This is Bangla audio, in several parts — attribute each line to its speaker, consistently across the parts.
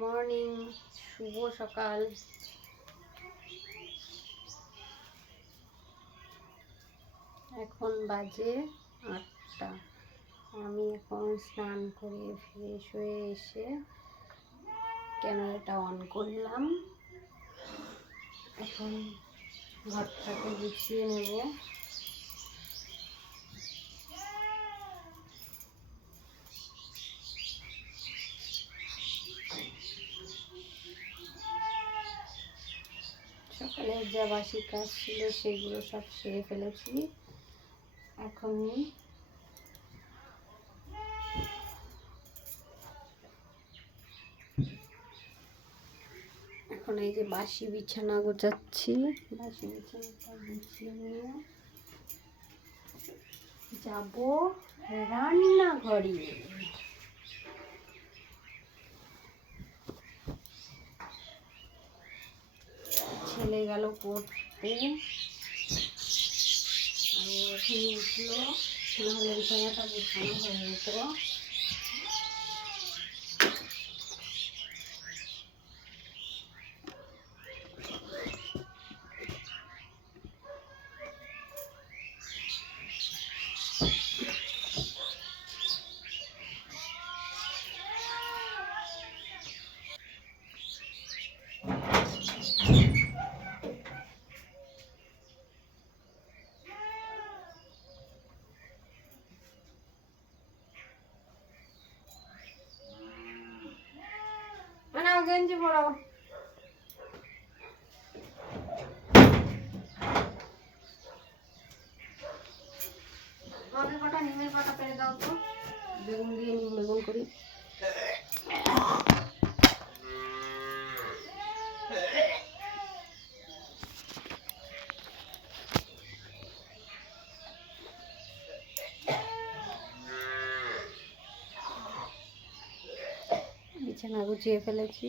Speaker 1: মর্নিং শুভ সকাল। এখন বাজে আটটা। আমি এখন স্নান করে ফ্রেশ হয়ে এসে ক্যামেরাটা অন করলাম। এখন ঘরটাকে গুছিয়ে নেব। সকালের যা বাসি কাজ ছিল সেগুলো সব সেরে ফেলেছি। এখনই এখন এই যে বাসি বিছানা গোছাচ্ছি। বাসি বিছানাটা গুছিয়ে নিয়ে যাব রান্নাঘরে। ছেলে গেল পড়তে। আর এখন উঠল। নাহলে বিছানাটা বিছানা হয়ে যেত। মানে গেঞ্জি পড়ো আমের পাটা নিমের পাটা পেরে দাও তো বেগুন দিয়ে নিম বেগুন করি বিছানা গুছিয়ে ফেলেছি।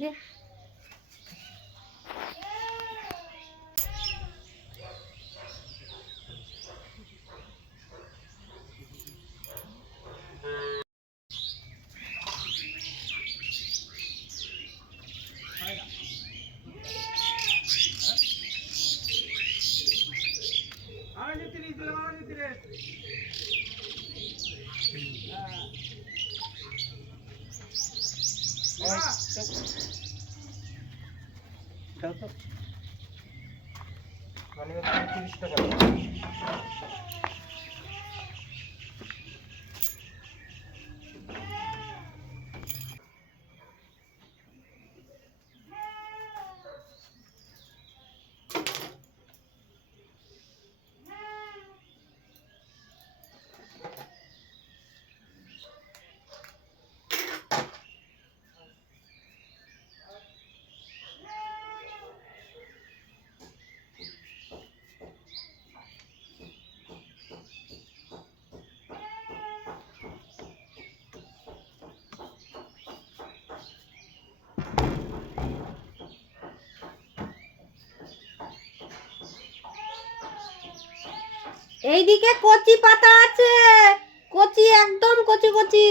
Speaker 2: তিরিশ টাকা।
Speaker 1: এইদিকে কচি পাতা আছে। কচি একদম কচি কচি।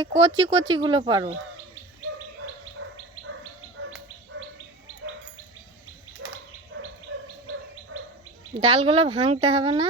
Speaker 1: ওই কচি কচিগুলো পারো। ডালগুলো ভাঙতে হবে না।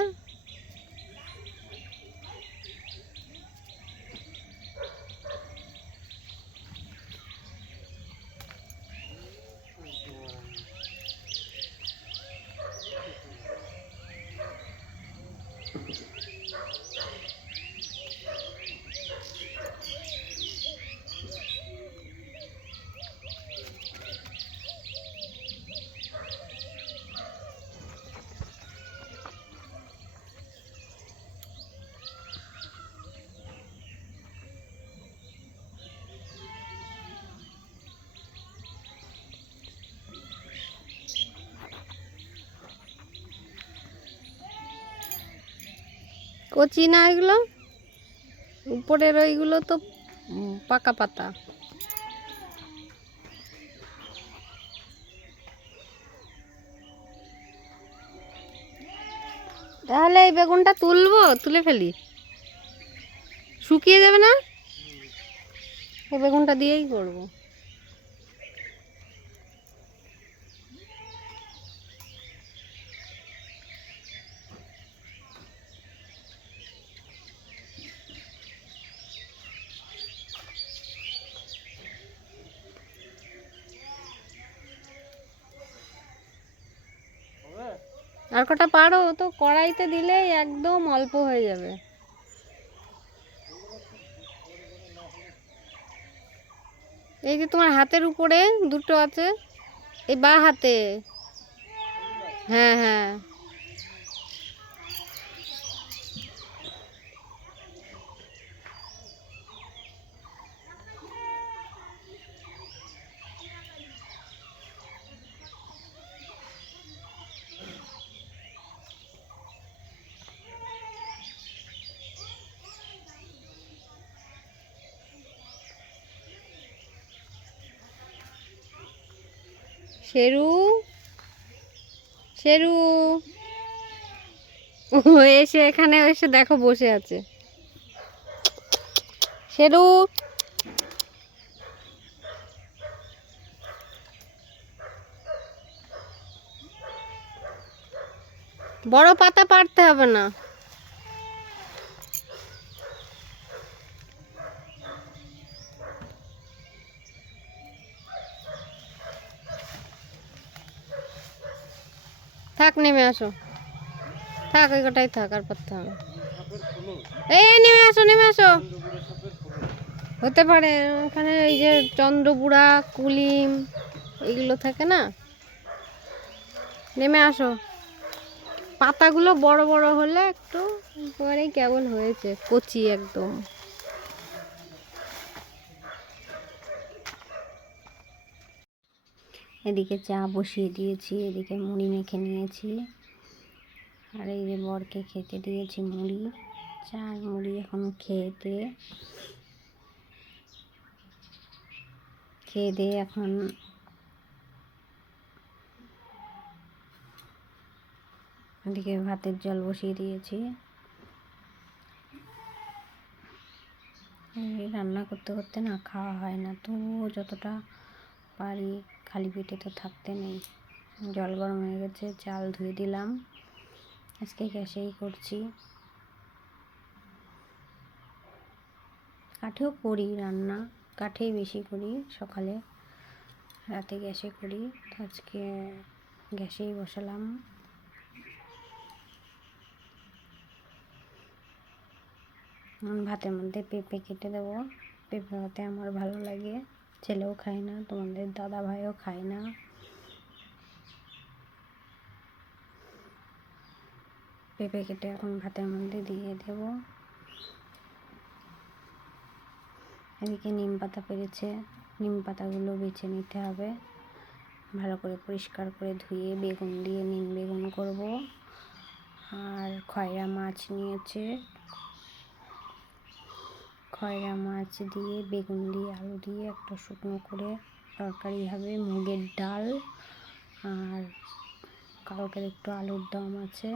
Speaker 1: কচি না এগুলো? উপরের ওইগুলো তো পাকা পাতা। তাহলে এই বেগুনটা তুলবো, তুলে ফেলি। শুকিয়ে যাবে না? এই বেগুনটা দিয়েই করব। আর কটা পারো, তো কড়াইতে দিলে একদম অল্প হয়ে যাবে। এই যে তোমার হাতের উপরে দুটো আছে, এই বা হাতে। হ্যাঁ হ্যাঁ। শেরু? শেরু? এসে এখানে এসে দেখো বসে আছে। শেরু? বড় পাতা পারতে হবে না। থাক, নেমে আসো। থাক, ওই কটাই থাক, আর পারতে হবে এই নেমে আসো নেমে আসো। হতে পারে, ওখানে এই যে চন্দ্রপুরা, কুলিম, এগুলো থাকে না? নেমে আসো। পাতাগুলো বড় বড় হলে একটু একেবারেই কেবল হয়েছে, কচি একদম। এদিকে চা বসিয়ে দিয়েছি, এদিকে মুড়ি মেখে নিয়েছি। আর এই যে বরকে খেতে দিয়েছি মুড়ি চা মুড়ি এখন দিয়ে খেয়ে দিয়ে এখন এদিকে ভাতের জল বসিয়ে দিয়েছি। রান্না করতে করতে না খাওয়া হয় না, তবুও যতটা পারি খালি পেটে তো থাকতে নেই। জল গরম হয়ে গেছে, চাল ধুয়ে দিলাম। আজকে গ্যাসেই করছি। কাঠেও করি রান্না, কাঠেই বেশি করি সকালে। রাতে গ্যাসে করি আজকে গ্যাসেই বসালাম। ভাতের মধ্যে পেঁপে কেটে দেবো। পেঁপে ভাতে আমার ভালো লাগে। ছেলেও খায় না, তোমাদের দাদা ভাইও খায় না। পেঁপে কেটে এখন ভাতের মধ্যে দিয়ে দেব। এদিকে নিম পাতা পেরেছে, নিম পাতাগুলো বেছে নিতে হবে। ভালো করে পরিষ্কার করে ধুয়ে বেগুন দিয়ে নিম বেগুন করব। আর খয়রা মাছ নিয়েছে। খয়রা মাছ দিয়ে, বেগুন দিয়ে, আলু দিয়ে একটা শুকনো করে তরকারি হবে, মুগের ডাল আর কালকের একটু আলুর দম আছে।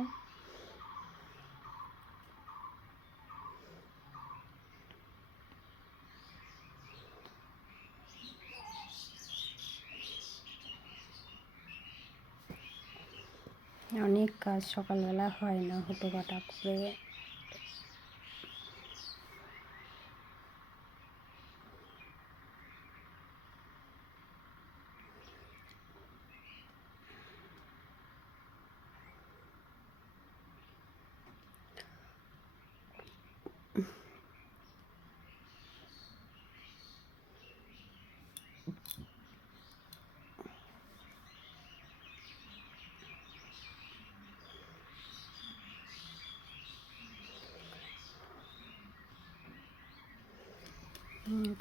Speaker 1: অনেক কাজ সকালবেলা হয় না হুটো কাটা করে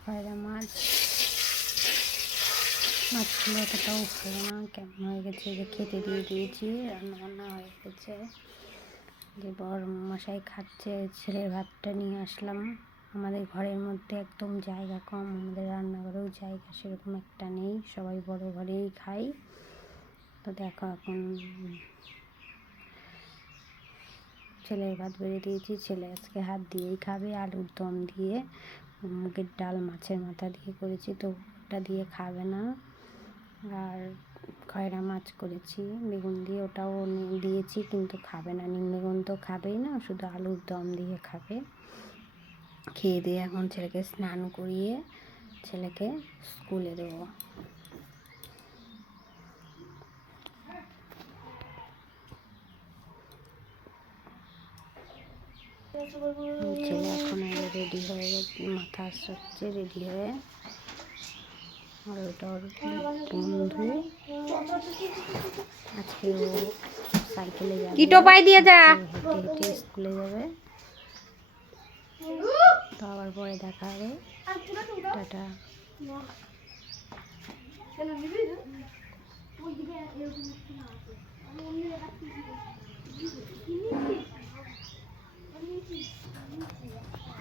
Speaker 1: খয়রা মাছ মাছগুলো অতটাও ভালো না কেমন হয়ে গেছে যে খেতে দিয়ে দিয়েছি রান্না বান্না হয়ে গেছে যে বর মশাই খাচ্ছে ছেলের ভাতটা নিয়ে আসলাম আমাদের ঘরের মধ্যে একদম জায়গা কম, আমাদের রান্নাঘরেও জায়গা সেরকম একটা নেই, সবাই বড় ঘরেই খাই। তো দেখো এখন ছেলের ভাত বেড়ে দিয়েছি, ছেলে আজকে হাত দিয়েই খাবে, আলুর দম দিয়ে। মুগের ডাল মাছের মাথা দিয়ে করেছি, তো ওটা দিয়ে খাবে না। আর খয়রা মাছ করেছি, বেগুন দিয়ে ওটাও দিয়েছি কিন্তু খাবে না। নিম বেগুন তো খাবেই না, শুধু আলুর দম দিয়ে খাবে। খেয়ে দিয়ে এখন ছেলেকে স্নান করিয়ে ছেলেকে স্কুলে দেবো। ছেলে এখন রেডি হয়ে গেছে মাথা আসছে রেডি হয়ে। আর ওটা ওর বন্ধু। আজকে ও সাইকেলে যাবে।
Speaker 3: কিটো পাই দিয়ে যা।
Speaker 1: হেঁটে হেঁটে স্কুলে যাবে। তো আবার পরে দেখা হবে। টাটা।
Speaker 3: ওই দিকে 国际情节。